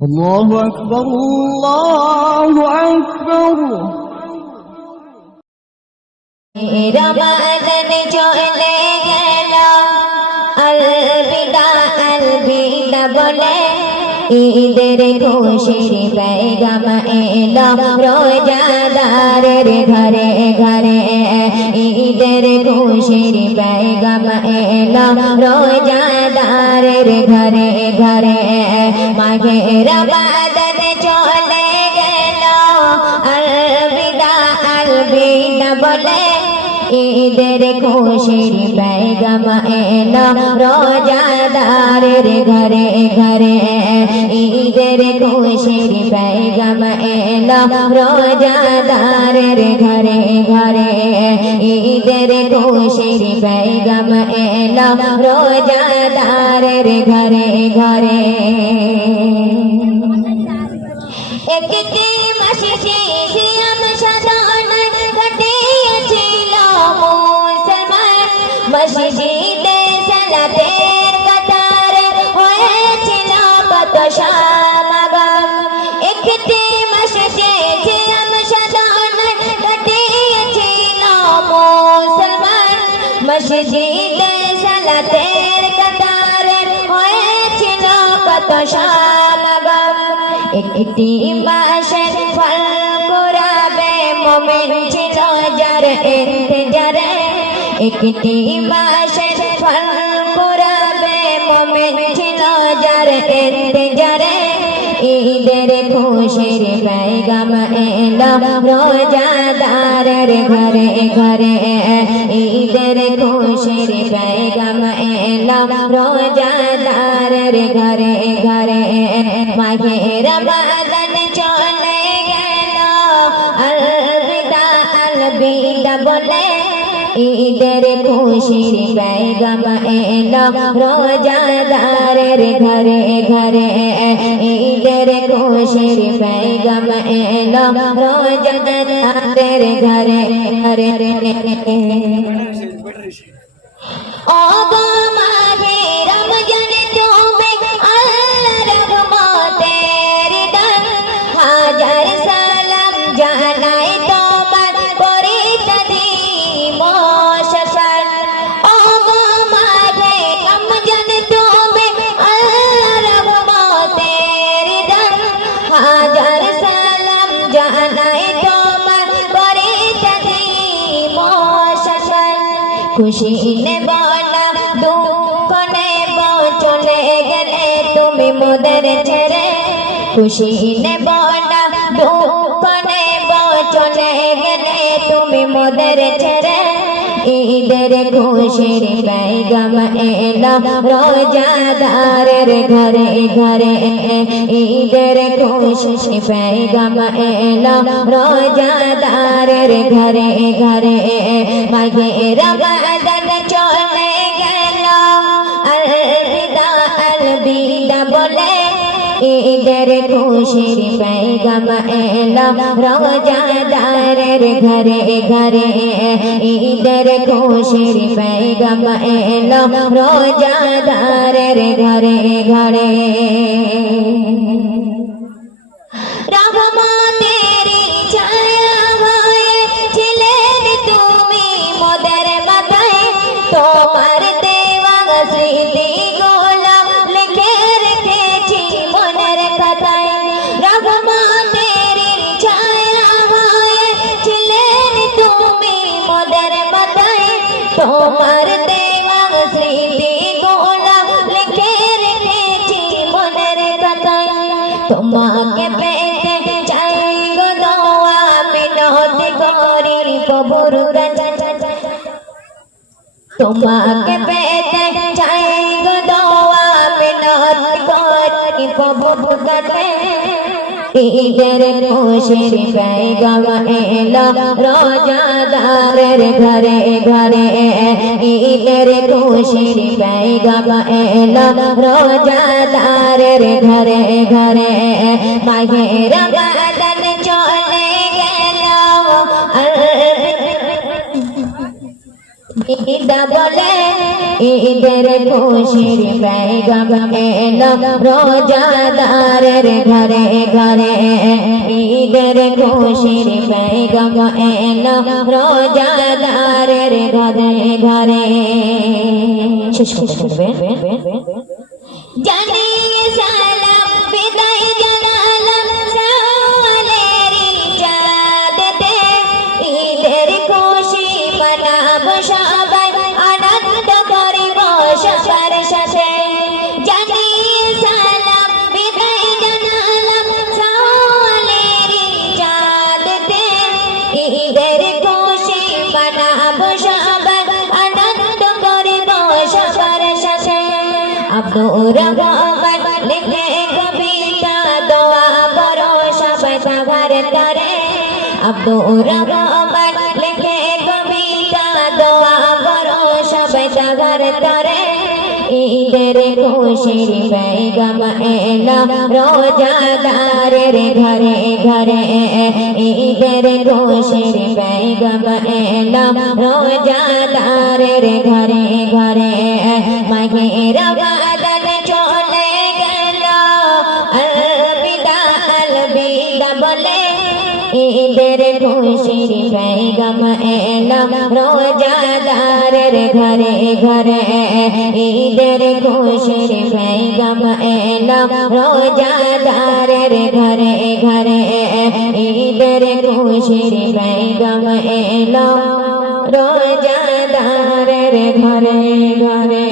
আল্লাহু আকবার, আল্লাহু আকবার। রমাদান চলে গেল, আলবিদা আলবিদা বলে, ঈদের খুশির পেগাম এলো রোজাদারের ঘরে ঘরে। ঈদের খুশির পেগাম এলো রোজাদারের ঘরে ঘরে। মাঘে রমাদান চলে গেল, আলবিদা আলবিদা বলে, ঈদের খুশির পেগাম এলো রোজাদারের ঘরে ঘরে। ঈদের খুশির পেগাম এলো রোজাদারের ঘরে ঘরে। ঈদের খুশির পেগাম এলো রোজাদারের ঘরে ঘরে। একটি মাসে সিয়াম সাধন কাটিয়েছিল মুসলমান, মসজিদে সালাতের কাতারে হয়েছিল কত সমাগম। একটি মাসে সিয়াম সাধন কাটিয়েছিল মুসলমান, মসজিদে সালাতের কাতারে হয়েছিল কত সমাগম। একটি মাসের ফল কুরাবে মোমেন ছিল যার ইন্তজারে। একটি মাসের ফল কুরাবে মোমেন ছিল যার ইন্তজারে। ঈদের খুশির পেগাম এলো রোজাদারের ঘরে ঘরে। ঈদের খুশির পেগাম এলো রোজাদারের ঘরে ঘরে। মাঘে রমাদান চলে গেল, আলবিদা আলবিদা বলে, ঈদের খুশির পেগাম এলো রোজাদারের ঘরে ঘরে। ঈদের খুশির পেগাম এলো রোজাদারের ঘরে ঘরে। ও গো মাঘে রমজান তুমি আল্লাহর রহমতের দান, হাজার সালাম জানাই তোমার পরিত্রাণী মশাল। ও গো মাঘে রমজান তুমি আল্লাহর রহমতের দান, হাজার সালাম জানাই তোমার পরিত্রাণী মশাল। খুশি নেব না দুঃখ নেব চলে গেলে তুমি মোদের ছেড়ে। খুশি নেব না দুঃখ নেব চলে গেলে তুমি মোদের ছেড়ে। ঈদের খুশির পেগাম এলো রোজাদারের ঘরে ঘরে। ঈদের খুশির পেগাম এলো রোজাদারের ঘরে ঘরে। মাঘে রমাদান চলে গেল, আলবিদা আলবিদা বলে, ঈদের খুশির পেগাম এলো রোজাদারের ঘরে ঘরে। ঈদের খুশির পেগাম এলো রোজাদারের ঘরে ঘরে। রহমতের ছায়া হয়ে ছিলেন তুমি মোদের মাথায়, তোমার দেওয়া স্মৃতিগুলো লিখে রেখেছি মনের খাতায়। রহমতের ছায়া হয়ে ছিলেন তুমি মোদের মাথায়, তোমার দেওয়া স্মৃতিগুলো লিখে রেখেছি মনের খাতায়। তোমাকে পেতে চাই গো দোয়া মিনতি করি প্রভুর কাছে। তোমাকে পেতে চাই গো দোয়া মিনতি করি প্রভুর কাছে। ঈদের খুশির পেগাম এলো রোজাদারের ঘরে ঘরে। ঈদের খুশির পেগাম এলো রোজাদারের ঘরে ঘরে। মাঘে রমাদান চলে গেল, ঈদ বলে ঈদের খুশির পেগাম এলো রোজাদারের ঘরে ঘরে ঈদের খুশির পেগাম এলো রোজাদারের ঘরে ঘরে শেষ করবে জানিয়ে সালাম বিদায় জানালাম সালেরি চাঁদতে ঈদের খুশি মানাবো সবাই আনন্দ করিব সবার সাথে জানিয়ে সালাম বিদায় জানালাম সালেরি চাঁদতে ঈদের খুশি মানাবো সবাই আনন্দ করিব সবার সাথে আব্দুর রহমান লিখে কবিতা দোয়া করো সবাই সবার করে আব্দুর রহমান লিখে কবিতা দোয়া করো সবাই সবার করে ঈদের খুশির পেগাম এলো রোজাদারের ঘরে ঘরে ঈদের খুশির পেগাম এলো রোজাদারের ঘরে ঘরে মাঘে রমাদান চলে গেল আলবিদা আলবিদা বলে ঈদের খুশির পেগাম এলো রোজাদারের ঘরে ঘরে ঈদের খুশির পেগাম এলো রোজাদারের ঘরে ঘরে ঈদের খুশির পেগাম এলো রোজাদারের ঘরে ঘরে